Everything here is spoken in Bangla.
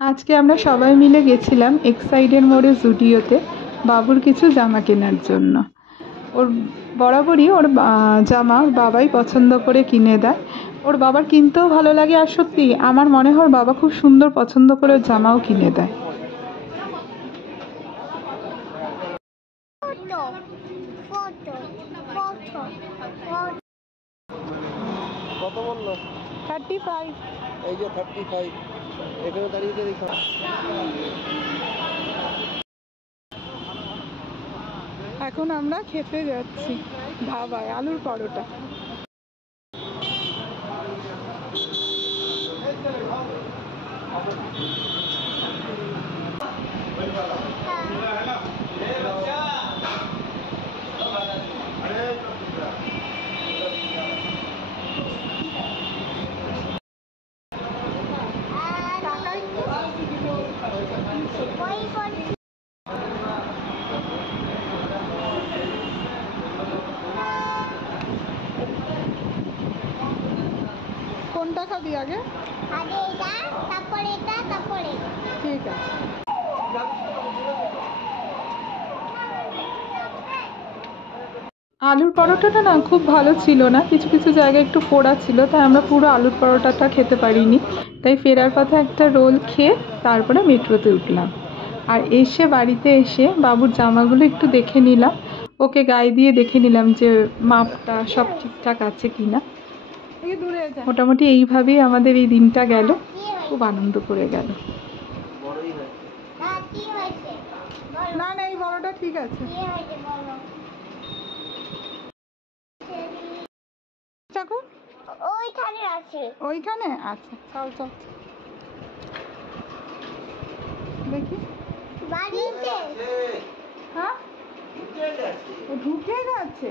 আজকে আমরা সবাই মিলে গেছিলাম এক্সাইডের মোড়ে জুডিওতে বাবুর কিছু জামা কেনার জন্য। ওর বরাবরই ওর জামা ওর বাবাই পছন্দ করে কিনে দেয়। ওর বাবার কিনতেও ভালো লাগে, আর সত্যি আমার মনে হয় বাবা খুব সুন্দর পছন্দ করে জামাও কিনে দেয়। কত বললো? 35। এই যে 35 এখানে দাঁড়িয়ে দেখো। এখন আমরা খেতে যাচ্ছি ধাবায় আলুর পরোটা। কোনটা খাবি আগে? আগে এটা, তারপরে এটা, তারপরে ঠিক আছে। আলুর পরোটাটা না খুব ভালো ছিল না, কিছু কিছু জায়গায় একটু পোড়া ছিল, তাই আমরা পুরো আলুর পরোটাটা খেতে পারিনি। তাই ফেরার পথে একটা রোল খেয়ে তারপরে মেট্রোতে উঠলাম। আর এসে বাড়িতে এসে বাবুর জামাগুলো একটু দেখে নিলাম, ওকে গায়ে দিয়ে দেখে নিলাম যে মাপটা সব ঠিকঠাক আছে কিনা। মোটামুটি এইভাবেই আমাদের এই দিনটা গেল, খুব আনন্দ করে গেল। না না, এই বড়টা ঠিক আছে। ওইখানে আছে। ওইখানে আচ্ছা, চল চল দেখি। বাড়িতে হ্যাঁ, ঢুকে গেছে।